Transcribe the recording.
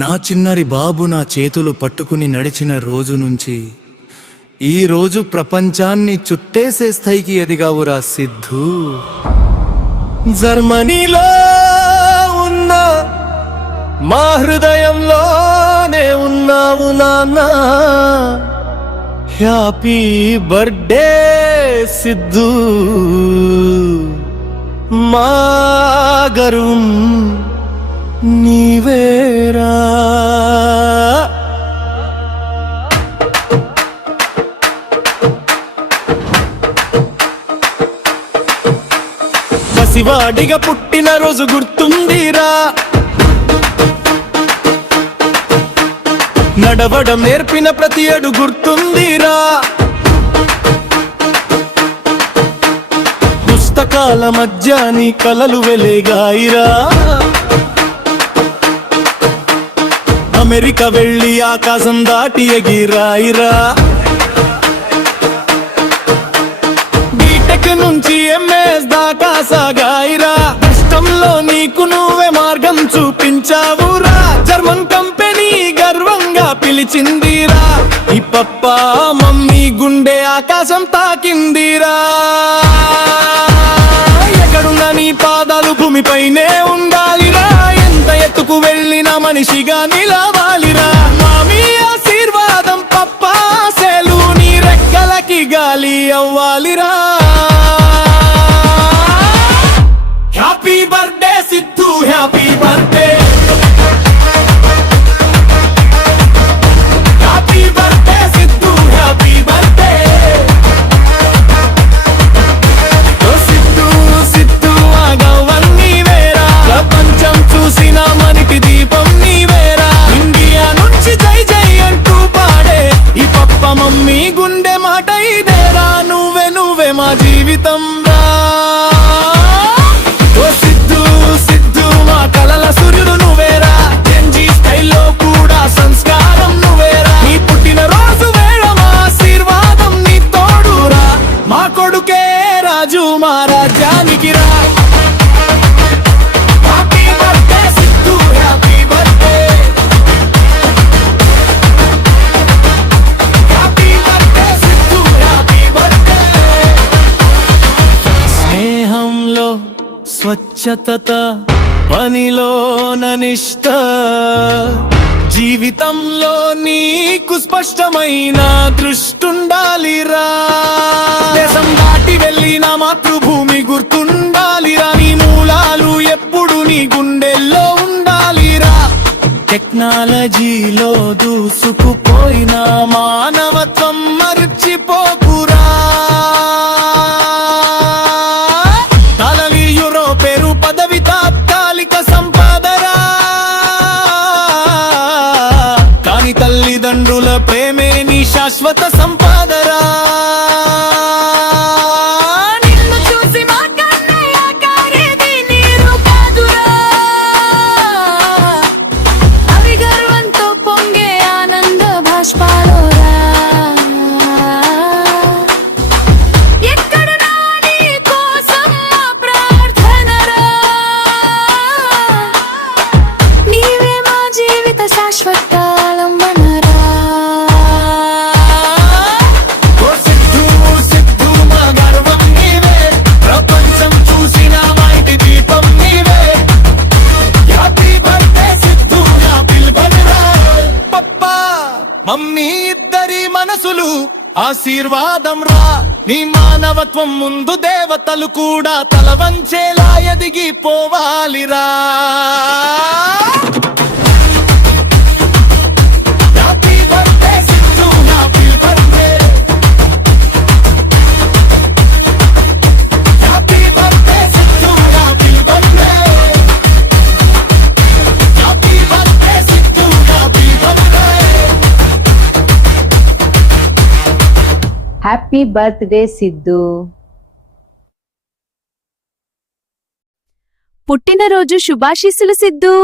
నా చిన్నరి బాబు నా చేతులు పట్టుకుని నడిచిన రోజు నుంచి ఈ రోజు ప్రపంచాన్ని చుట్టేసే స్థాయికి ఎదిగావురా సిద్ధు. జర్మనీలో ఉన్న మా హృదయంలోనే ఉన్నావు నాన్న. హ్యాపీ బర్త్డే సిద్ధు, మా గర్వం నీవేరా. పసివాడిగా పుట్టిన రోజు గుర్తుందిరా, నడవడం నేర్పిన ప్రతి అడుగు గుర్తుందిరా, పుస్తకాల మధ్య నీ కలలు వెలిగాయిరా. అమెరికా వెళ్ళి ఆకాశం దాటి ఎగిరాయిరా. బీటెక్ నుంచి ఎంఎస్ దాకా సాగాయిరా. కష్టంలో నీకు నువ్వే మార్గం చూపించావురా. జర్మన్ కంపెనీ గర్వంగా పిలిచిందిరా. ఈ పప్పా మమ్మీ గుండె ఆకాశం తాకిందిరా. ఎక్కడున్న నీ పాదాలు భూమిపైనే ఉండాలిరా. ఎంత ఎత్తుకు వెళ్ళిన మనిషిగా నిలవాలిరా. మామీ ఆశీర్వాదం పప్పా సెలు నీ రెక్కలకి గాలి అవ్వాలిరా. Happy birthday Siddhu, happy birthday, happy birthday Siddhu, happy birthday. Siddhu Siddhu ఆగవన్ నీవేరా. ప్రపంచం చూసిన మనకి దీపం నీవేరా. ఇండియా నుంచి జై జై అంటూ పాడే ఈ పప్ప మమ్మీ గుండె మాట ఇదేరా. నువ్వే నువ్వే మా జీవితం రా. ఓ సిద్ధు సిద్ధు మా కలల సూర్యుడు నువ్వేరా. జంజీ స్టైల్లో కూడా సంస్కారం నువ్వేరా. నీ పుట్టిన రోజు వేళ మా ఆశీర్వాదం నీ తోడురా. మా కొడుకే రాజు మా రాజ్యానికి రా. Happy birthday Siddhu, happy birthday, happy birthday Siddhu, happy birthday. స్నేహంలో స్వచ్ఛత, పనిలోన నిష్ఠ, జీవితంలో నీకు స్పష్టమైన దృష్టుండాలిరా. దేశం దాటి వెళ్ళిన మాతృభూమి గుర్తుండాలిరా. నీ మూలాలు ఎప్పుడు నీ గుండెల్లో ఉండాలిరా. టెక్నాలజీలో దూసుకుపోయిన మానవత్వం మర్చిపోకురా. తలలి యూరోపేరు పదవి తాత్కాలిక సంపాదరా. కాని తల్లిదండ్రుల ప్రేమే నీ శాశ్వత సంపాదరా. నిన్ను చూసి మా కన్నయ్య కారేది నీరు కాదురా. అవి గర్వంతో పొంగే ఆనంద బాష్పాలోరా. ఎక్కడున్నా నీ కోసం మా ప్రార్థనరా. నీవే మా జీవిత శాశ్వత ఆలంబనరా. ఓ సిద్ధు సిద్ధు మా గర్వం నీవే. ప్రపంచం చూసిన మా ఇంటి దీపం నీవే. Happy birthday Siddhu, happy birthday. Papa mummy ఇద్దరి మనసులు ఆశీర్వాదం రా. నీ మానవత్వం ముందు దేవతలు కూడా తల వంచేలా ఎదిగిపోవాలిరా. Happy birthday Siddhu, happy birthday, happy birthday Siddhu, happy birthday, happy birthday Siddhu, happy birthday. Happy birthday Siddhu. పుట్టినరోజు శుభాశీస్సులు సిద్ధు.